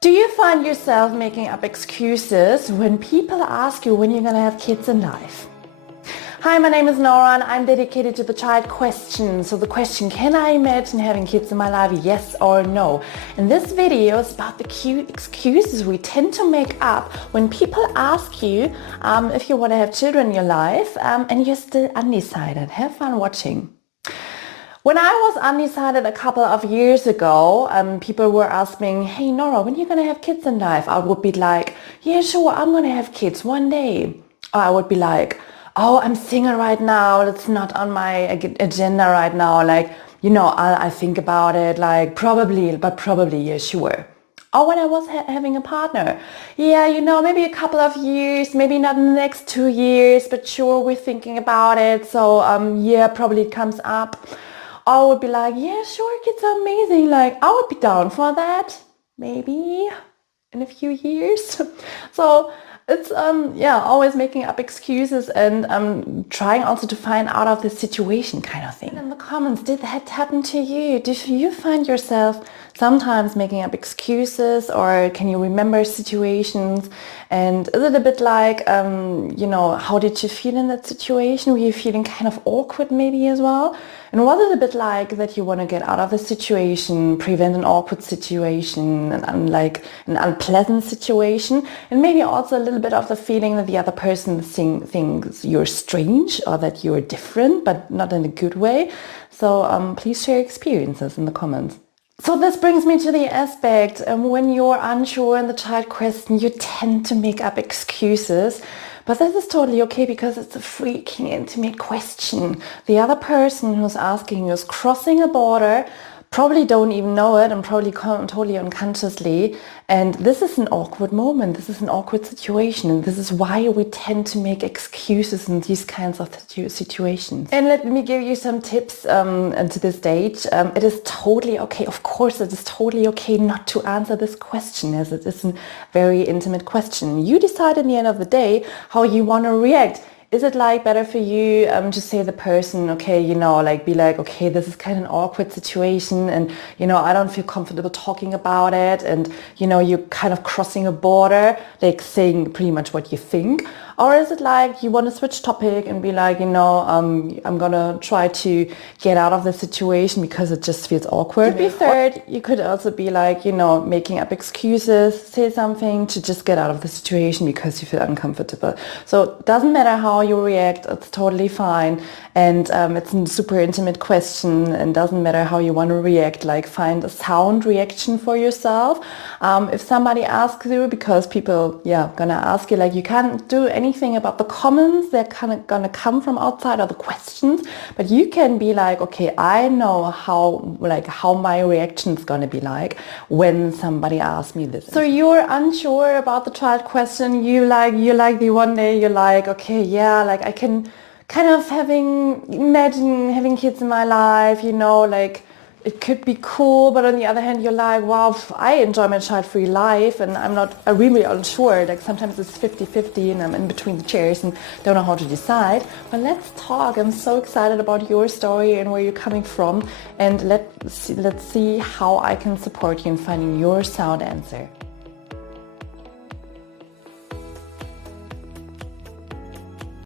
Do you find yourself making up excuses when people ask you when you're going to have kids in life? Hi, my name is Nora and I'm dedicated to the child question. So the question, can I imagine having kids in my life? Yes or no? And this video is about the cute excuses we tend to make up when people ask you if you want to have children in your life and you're still undecided. Have fun watching. When I was undecided a couple of years ago, people were asking, hey Nora, when are you going to have kids in life? I would be like, yeah, sure, I'm going to have kids one day. Or I would be like, oh, I'm single right now. That's not on my agenda right now. Like, I think about it, like probably, yeah, sure. Or when I was having a partner, yeah, maybe a couple of years, maybe not in the next 2 years, but sure, we're thinking about it. So yeah, probably it comes up. I would be like, yeah, sure, kids are amazing. Like, I would be down for that. Maybe in a few years. So it's, always making up excuses and trying also to find out of the situation kind of thing. In the comments, did that happen to you? Do you find yourself sometimes making up excuses, or can you remember situations? And is it a bit like, how did you feel in that situation? Were you feeling kind of awkward maybe as well? And was it a bit like that you want to get out of the situation, prevent an awkward situation, and like an unpleasant situation, and maybe also a little bit of the feeling that the other person thinks you're strange or that you're different, but not in a good way? So please share experiences in the comments. So this brings me to the aspect when you're unsure in the child question, you tend to make up excuses. But this is totally okay because it's a freaking intimate question. The other person who's asking you is crossing a border, probably don't even know it and probably totally unconsciously. And this is an awkward moment. This is an awkward situation. And this is why we tend to make excuses in these kinds of situations. And let me give you some tips to this stage. It is totally okay. Of course, it is totally okay not to answer this question, as it is a very intimate question. You decide in the end of the day how you want to react. Is it like better for you to say the person, okay, be like, okay, this is kind of an awkward situation and, I don't feel comfortable talking about it, and, you're kind of crossing a border, like saying pretty much what you think? Or is it like you want to switch topic and be like, I'm going to try to get out of the situation because it just feels awkward? To be third, you could also be like, making up excuses, say something to just get out of the situation because you feel uncomfortable. So it doesn't matter how you react, it's totally fine. And it's a super intimate question, and doesn't matter how you want to react, like find a sound reaction for yourself. If somebody asks you, because people, gonna ask you, like you can't do anything about the comments, they're kind of gonna come from outside, or the questions, but you can be like, okay, I know how my reaction is gonna be like when somebody asks me this. So you're unsure about the child question, you like the one day you're like, okay, yeah, like I can kind of imagine having kids in my life, like it could be cool, but on the other hand, you're like, wow, I enjoy my child-free life and I'm really unsure. Like sometimes it's 50-50 and I'm in between the chairs and don't know how to decide. But let's talk. I'm so excited about your story and where you're coming from. And let's see how I can support you in finding your sound answer.